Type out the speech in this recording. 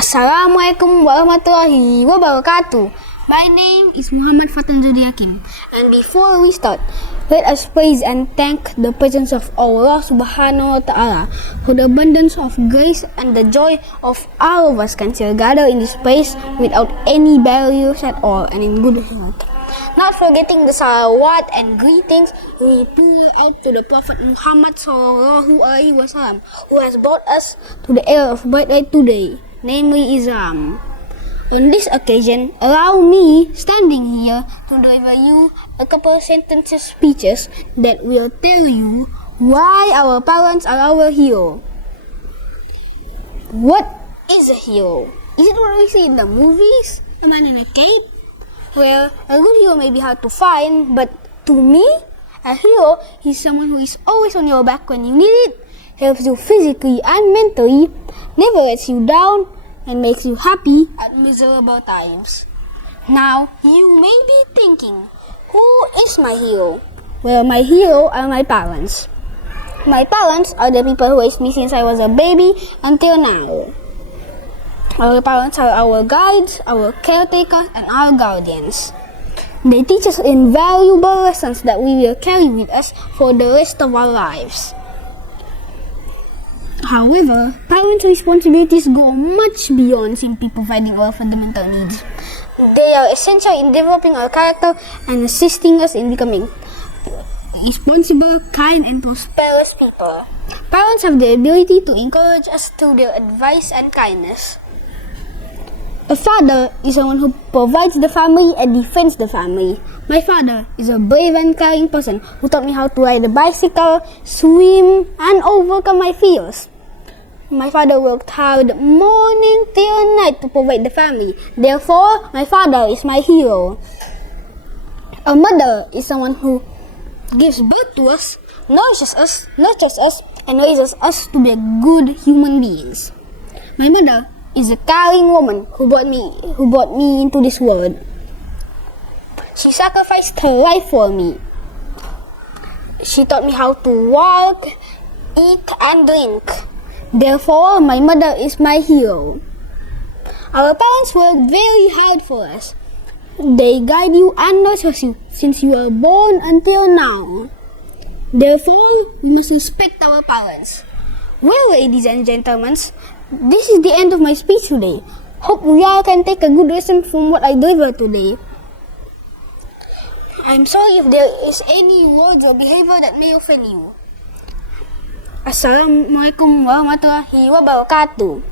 Assalamualaikum warahmatullahi wabarakatuh. My name is Muhammad Fathan Hakim. And before we start, let us praise and thank the presence of Allah subhanahu wa ta'ala for the abundance of grace and the joy of all of us can still gather in this place without any barriers at all and in good health. Not forgetting the salawat and greetings we pour out to the Prophet Muhammad sallallahu alaihi wasallam, who has brought us to the era of birthday today, namely Islam. On this occasion, allow me, standing here, to deliver you a couple of sentences speeches that will tell you why our parents are our hero. What is a hero? Is it what we see in the movies? A man in a cape? Well, a good hero may be hard to find, but to me, a hero is someone who is always on your back when you need it, helps you physically and mentally, never lets you down, and makes you happy at miserable times. Now, you may be thinking, who is my hero? Well, my hero are my parents. My parents are the people who raised me since I was a baby until now. Our parents are our guides, our caretakers, and our guardians. They teach us invaluable lessons that we will carry with us for the rest of our lives. However, parents' responsibilities go much beyond simply providing our fundamental needs. They are essential in developing our character and assisting us in becoming responsible, kind, and prosperous people. Parents have the ability to encourage us through their advice and kindness. A father is someone who provides the family and defends the family. My father is a brave and caring person who taught me how to ride a bicycle, swim, and overcome my fears. My father worked hard morning till night to provide the family. Therefore, my father is my hero. A mother is someone who gives birth to us, nurtures us, and raises us to be good human beings. My mother is a caring woman who brought me into this world. She sacrificed her life for me. She taught me how to walk, eat, and drink. Therefore, my mother is my hero. Our parents worked very hard for us. They guide you and nurture you since you were born until now. Therefore, we must respect our parents. Well, ladies and gentlemen, this is the end of my speech today. Hope we all can take a good lesson from what I delivered today. I'm sorry if there is any words or behavior that may offend you. Assalamualaikum warahmatullahi wabarakatuh.